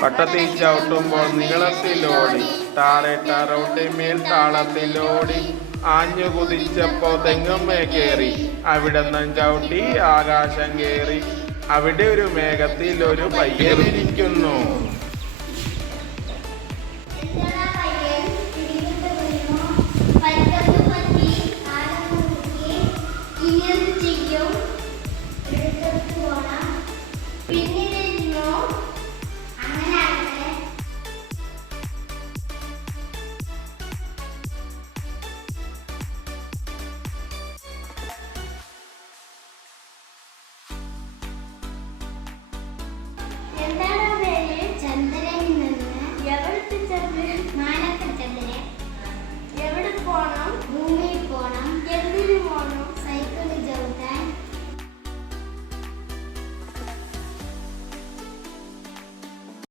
പട്ടത്തിൽ ചവിട്ടുമ്പോൾ നീളത്തിലോടി ടാറോട്ടിമേൽ താളത്തിലോടി ആഞ്ഞു കുതിച്ചപ്പോ തെങ്ങമ്മേ കേറി അവിടെ നിന്നും ചവിട്ടി ആകാശം കേറി അവിടെ ഒരു മേഘത്തിൽ ഒരു പയ്യനിരിക്കുന്നു.